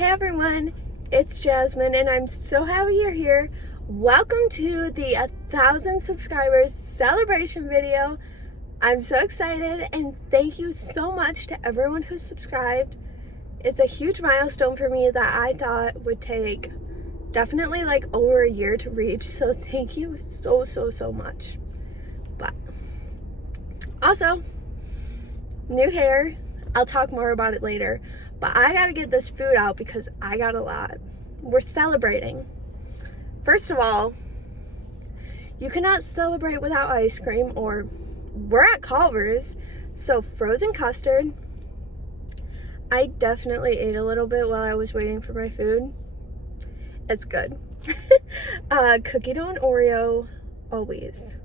Hey everyone, it's Jasmine and I'm so happy you're here. Welcome to the 1,000 subscribers celebration video. I'm so excited and thank you so much to everyone who subscribed. It's a huge milestone for me that I thought would take definitely like over a year to reach, so thank you so much. But also, new hair, I'll talk more about it later. But I gotta get this food out because I got a lot. We're celebrating. First of all, you cannot celebrate without ice cream, or we're at Culvers, so frozen custard. I definitely ate a little bit while I was waiting for my food. It's good. Cookie dough and Oreo, always.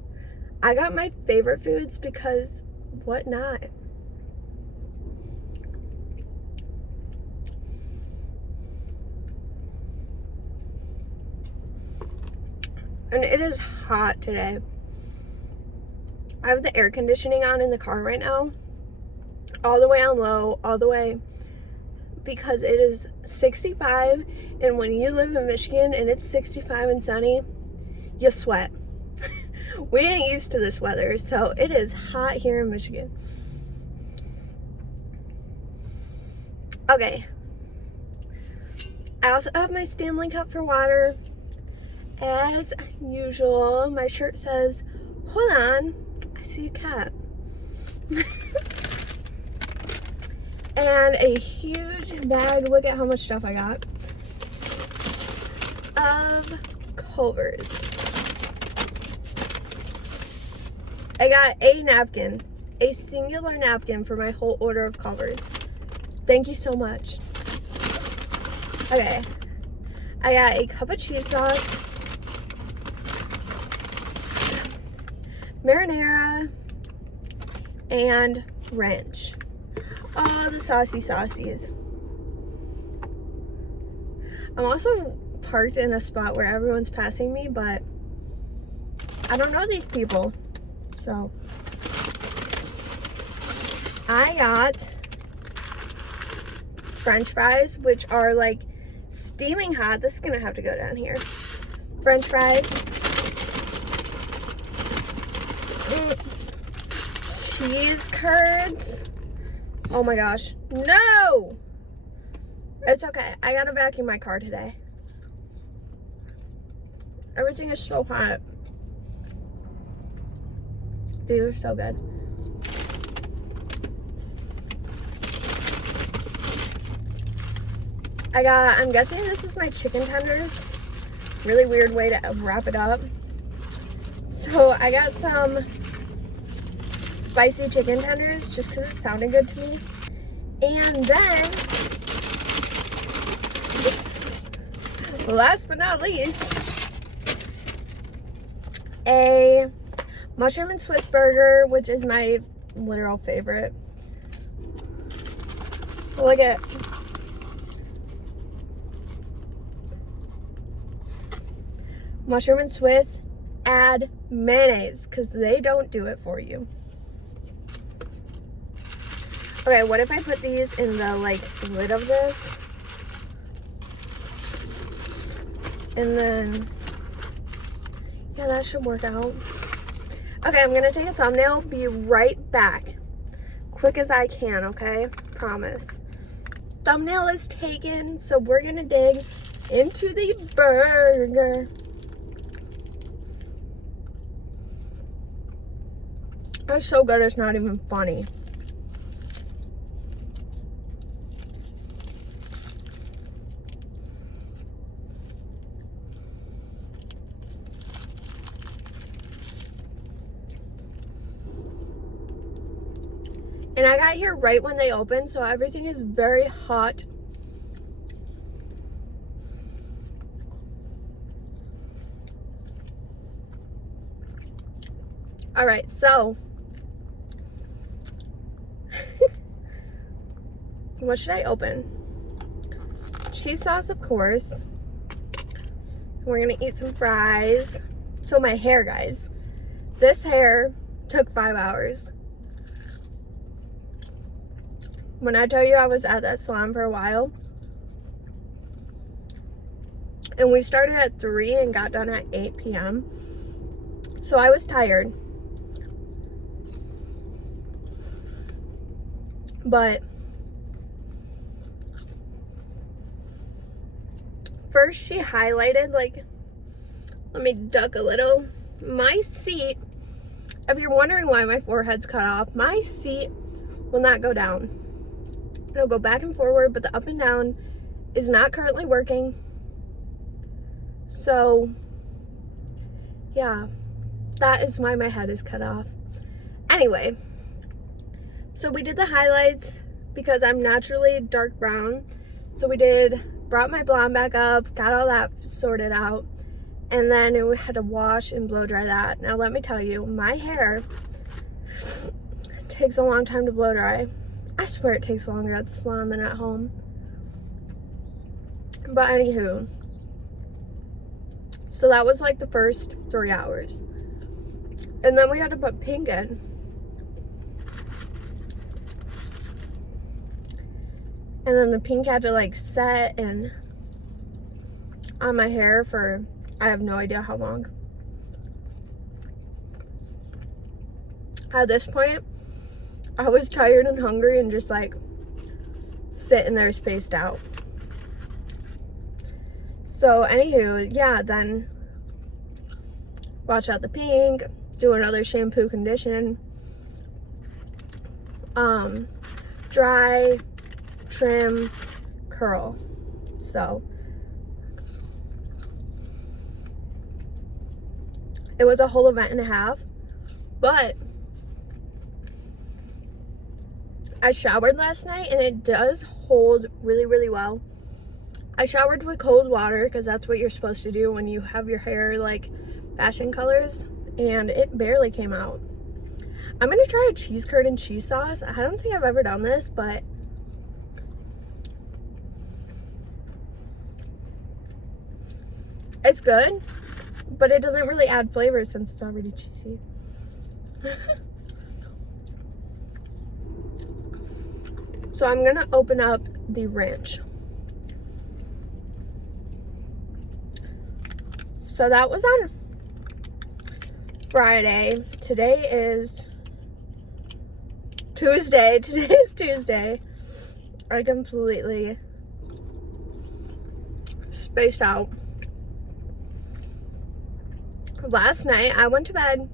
I got my favorite foods because what not? And it is hot today. I have the air conditioning on in the car right now. All the way on low, all the way. Because it is 65. And when you live in Michigan and it's 65 and sunny, you sweat. We ain't used to this weather. So it is hot here in Michigan. Okay. I also have my Stanley cup for water. As usual, my shirt says, hold on, I see a cat. And a huge bag, look at how much stuff I got, of Culvers. I got a napkin, a singular napkin for my whole order of Culvers. Thank you so much. Okay, I got a cup of cheese sauce, marinara, and ranch. Oh, the saucies. I'm also parked in a spot where everyone's passing me, but I don't know these people. So I got French fries, which are like steaming hot. This is gonna have to go down here. French fries. Cheese curds. Oh my gosh. No! It's okay. I gotta vacuum my car today. Everything is so hot. These are so good. I'm guessing this is my chicken tenders. Really weird way to wrap it up. So I got some spicy chicken tenders just because it sounded good to me. And then, last but not least, a mushroom and Swiss burger, which is my literal favorite. Look at mushroom and Swiss, add mayonnaise because they don't do it for you. Okay, what if I put these in the like lid of this? And then, yeah, that should work out. Okay, I'm gonna take a thumbnail, be right back. Quick as I can, okay? Promise. Thumbnail is taken, so we're gonna dig into the burger. It's so good, it's not even funny. And I got here right when they opened, so everything is very hot. All right, so what should I open? Cheese sauce, of course. We're gonna eat some fries. So my hair, guys. This hair took 5 hours. When I tell you I was at that salon for a while, And we started at 3 and got done at 8 p.m. So I was tired. But first she highlighted, like, let me duck a little. My seat, if you're wondering why my forehead's cut off, my seat will not go down. It'll go back and forward, but the up and down is not currently working. So yeah, that is why my head is cut off. Anyway, so we did the highlights because I'm naturally dark brown. So we brought my blonde back up, got all that sorted out, and then we had to wash and blow dry that. Now let me tell you, my hair takes a long time to blow dry. I swear it takes longer at the salon than at home. But anywho, so that was like the first 3 hours. And then we had to put pink in. And then the pink had to like set and on my hair for, I have no idea how long. At this point, I was tired and hungry and just like sitting there spaced out. So anywho, yeah, then wash out the pink, do another shampoo condition, dry, trim, curl. So it was a whole event and a half, but I showered last night and it does hold really, really well. I showered with cold water because that's what you're supposed to do when you have your hair like fashion colors, and it barely came out. I'm gonna try a cheese curd and cheese sauce. I don't think I've ever done this, but it's good, but it doesn't really add flavor since it's already cheesy. So I'm gonna open up the ranch. So that was on Friday. Today is Tuesday. Today is Tuesday. I completely spaced out. Last night I went to bed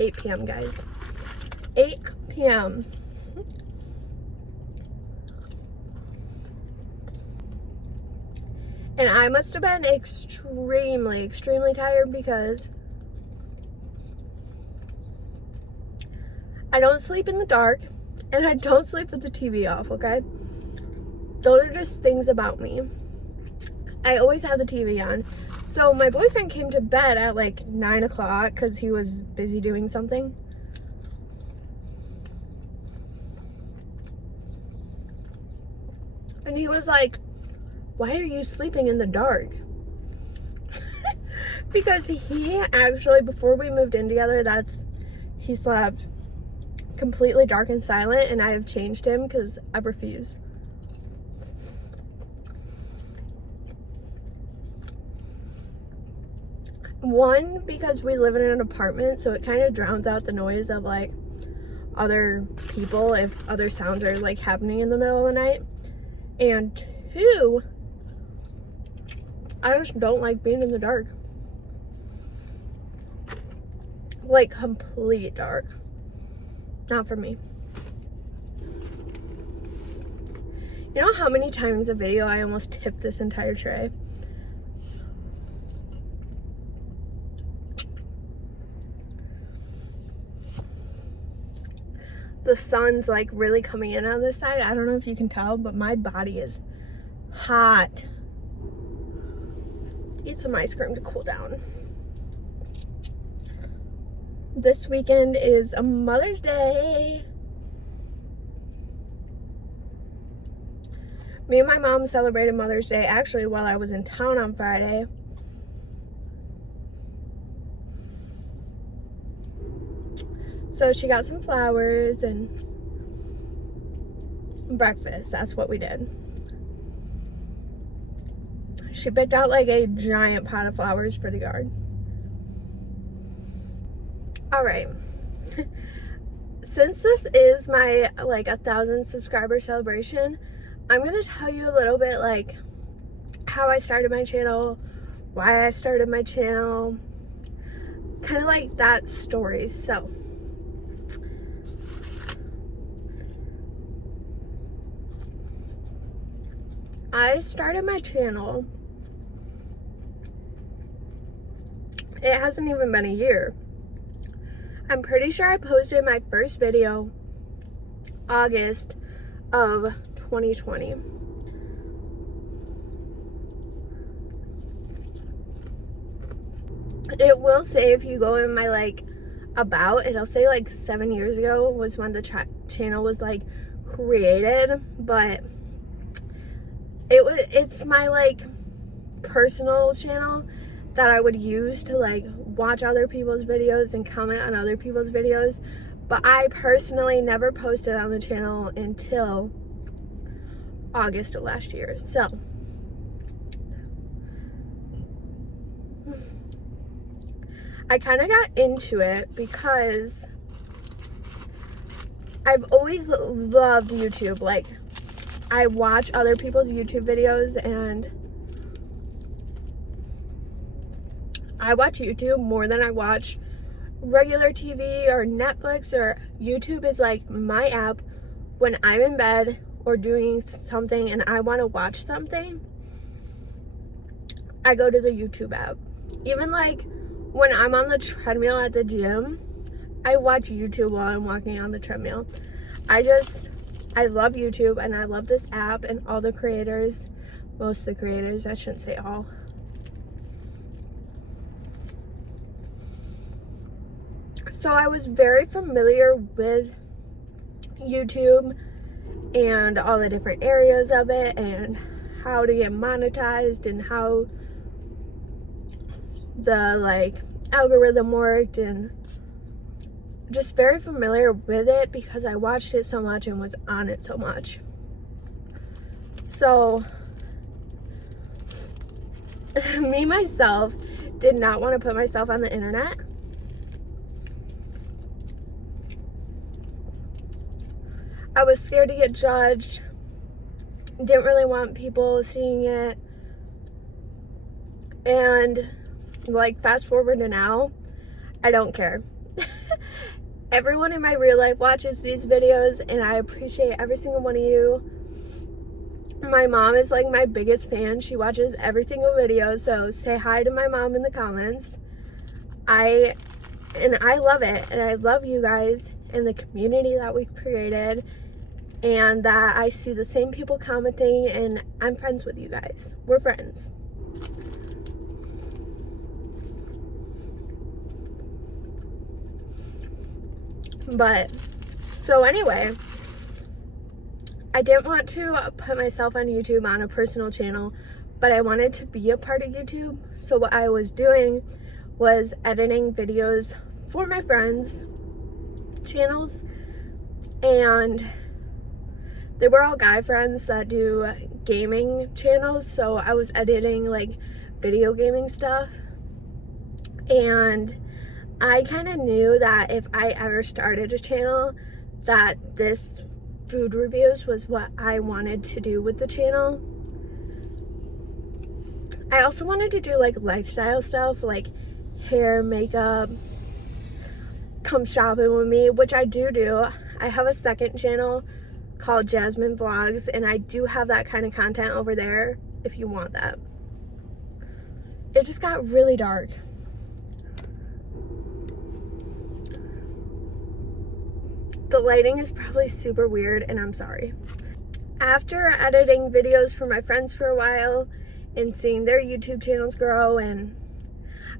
8 p.m. guys. 8 p.m. And I must have been extremely, extremely tired because I don't sleep in the dark and I don't sleep with the TV off, okay? Those are just things about me. I always have the TV on. So my boyfriend came to bed at like 9 o'clock because he was busy doing something. And he was like, why are you sleeping in the dark? Because he actually, before we moved in together, he slept completely dark and silent, and I have changed him because I refuse. One, because we live in an apartment, so it kind of drowns out the noise of like other people if other sounds are like happening in the middle of the night. And two, I just don't like being in the dark. Like complete dark. Not for me. You know how many times a video I almost tipped this entire tray? The sun's like really coming in on this side. I don't know if you can tell, but my body is hot. Eat some ice cream to cool down. This weekend is a Mother's Day. Me and my mom celebrated Mother's Day actually while I was in town on Friday. So she got some flowers and breakfast. That's what we did. She picked out like a giant pot of flowers for the yard. All right. Since this is my like 1,000 subscriber celebration, I'm gonna tell you a little bit like how I started my channel, why I started my channel, kind of like that story. So I started my channel, it hasn't even been a year. I'm pretty sure I posted my first video August of 2020. It will say, if you go in my like about, it'll say like 7 years ago was when the channel was like created, but it's my like personal channel that I would use to like watch other people's videos and comment on other people's videos, but I personally never posted on the channel until August of last year. So I kind of got into it because I've always loved YouTube. Like, I watch other people's YouTube videos, and I watch YouTube more than I watch regular TV or Netflix, or YouTube is like my app when I'm in bed or doing something and I want to watch something. I go to the YouTube app. Even like when I'm on the treadmill at the gym, I watch YouTube while I'm walking on the treadmill. I love YouTube, and I love this app and all the creators. Most of the creators, I shouldn't say all. So I was very familiar with YouTube and all the different areas of it and how to get monetized and how the like algorithm worked, and just very familiar with it because I watched it so much and was on it so much. So me myself did not want to put myself on the internet. I was scared to get judged, didn't really want people seeing it, and like fast forward to now, I don't care. Everyone in my real life watches these videos, and I appreciate every single one of you. My mom is like my biggest fan. She watches every single video, so say hi to my mom in the comments. I love it, and I love you guys and the community that we've created, and that I see the same people commenting, and I'm friends with you guys. We're friends. But so anyway, I didn't want to put myself on YouTube on a personal channel, but I wanted to be a part of YouTube. So what I was doing was editing videos for my friends' channels, and they were all guy friends that do gaming channels, so I was editing like video gaming stuff. And I kind of knew that if I ever started a channel, that this food reviews was what I wanted to do with the channel. I also wanted to do like lifestyle stuff, like hair, makeup, come shopping with me, which I do. I have a second channel called Jasmine Vlogs, and I do have that kind of content over there if you want that. It just got really dark. The lighting is probably super weird, and I'm sorry. After editing videos for my friends for a while and seeing their YouTube channels grow, and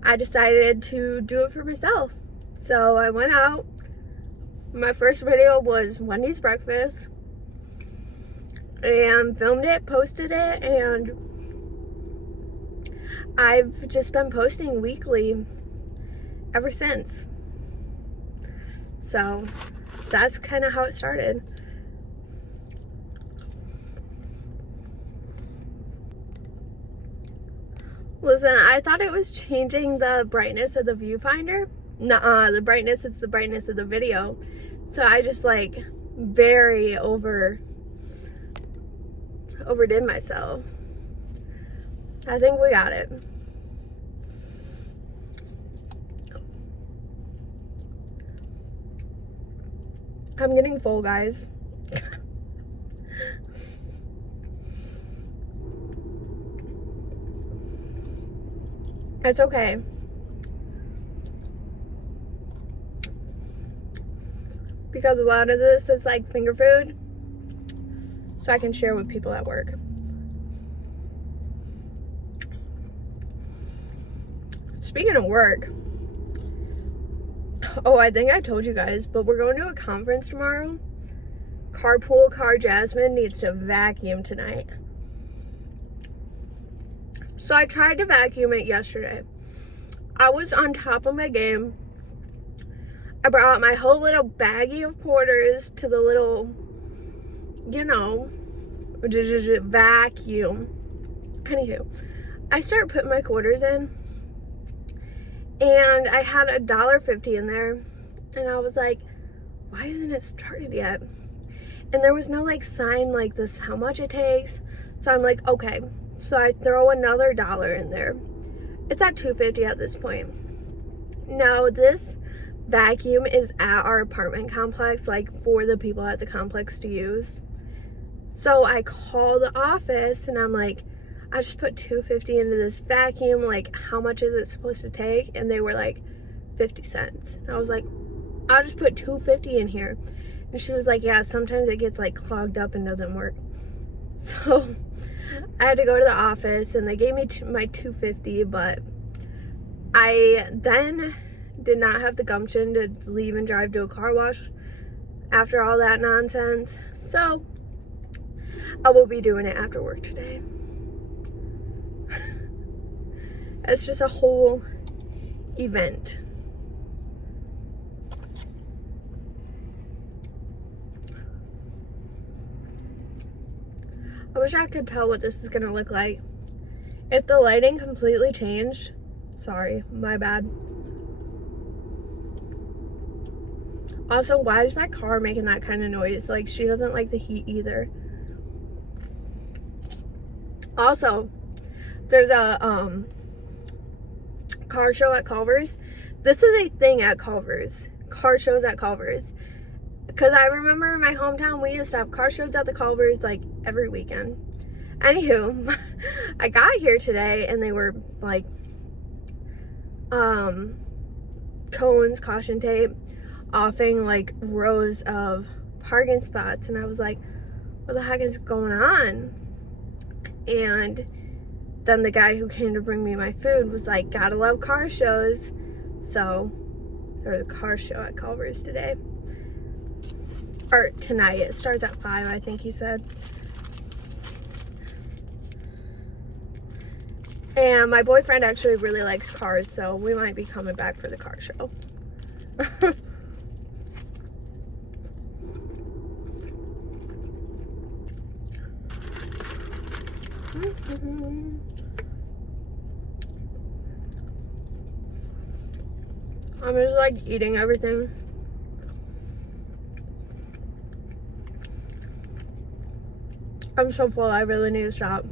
I decided to do it for myself. So I went out. My first video was Wendy's breakfast, and filmed it, posted it, and I've just been posting weekly ever since. So that's kind of how it started. Listen, I thought it was changing the brightness of the viewfinder. Nuh-uh, the brightness is the brightness of the video. So I just like very overdid myself. I think we got it. I'm getting full, guys. It's okay. Because a lot of this is like finger food, so I can share with people at work. Speaking of work, oh, I think I told you guys, but we're going to a conference tomorrow. Carpool car Jasmine needs to vacuum tonight. So I tried to vacuum it yesterday. I was on top of my game. I brought my whole little baggie of quarters to the little, you know, vacuum. Anywho, I start putting my quarters in, and I had $1.50 in there, and I was like, why isn't it started yet? And there was no like sign like this how much it takes. So I'm like, okay. So I throw another $1 in there. It's at $2.50 at this point. Now this vacuum is at our apartment complex, like for the people at the complex to use. So I call the office and I'm like, I just put $2.50 into this vacuum, like how much is it supposed to take? And they were like 50 cents. And I was like, I'll just put $2.50 in here. And she was like, yeah, sometimes it gets like clogged up and doesn't work. So I had to go to the office and they gave me my $2.50, but I then did not have the gumption to leave and drive to a car wash after all that nonsense. So I will be doing it after work today. It's just a whole event. I wish I could tell what this is gonna look like. If the lighting completely changed, sorry, my bad. Also, why is my car making that kind of noise? Like, she doesn't like the heat either. Also, there's a car show at Culvers. This is a thing at Culvers. Car shows at Culvers. Because I remember in my hometown, we used to have car shows at the Culvers like every weekend. Anywho, I got here today and they were like cones, caution tape, offing like rows of parking spots. And I was like, what the heck is going on? And then the guy who came to bring me my food was like, gotta love car shows. So there was a car show at Culver's today. Or tonight. It starts at 5, I think he said. And my boyfriend actually really likes cars, so we might be coming back for the car show. I'm just like eating everything. I'm so full, I really need to stop.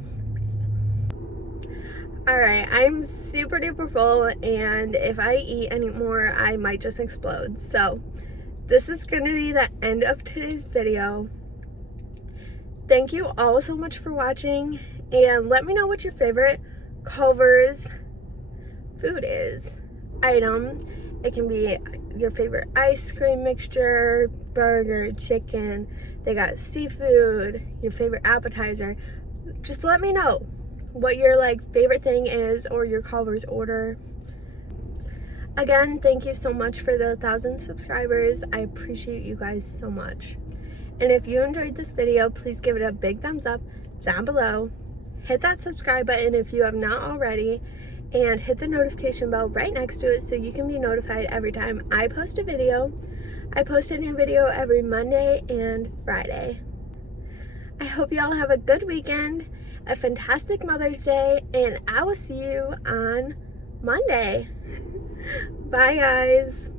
Alright, I'm super duper full, and if I eat any more, I might just explode. So, this is going to be the end of today's video. Thank you all so much for watching, and let me know what your favorite Culver's food is. Item. It can be your favorite ice cream mixture, burger, chicken. They got seafood, your favorite appetizer. Just let me know what your like favorite thing is, or your Culver's order. Again, thank you so much for the 1,000 subscribers. I appreciate you guys so much. And if you enjoyed this video, please give it a big thumbs up down below. Hit that subscribe button if you have not already, and hit the notification bell right next to it so you can be notified every time I post a video. I post a new video every Monday and Friday. I hope y'all have a good weekend, a fantastic Mother's Day, and I will see you on Monday. Bye, guys.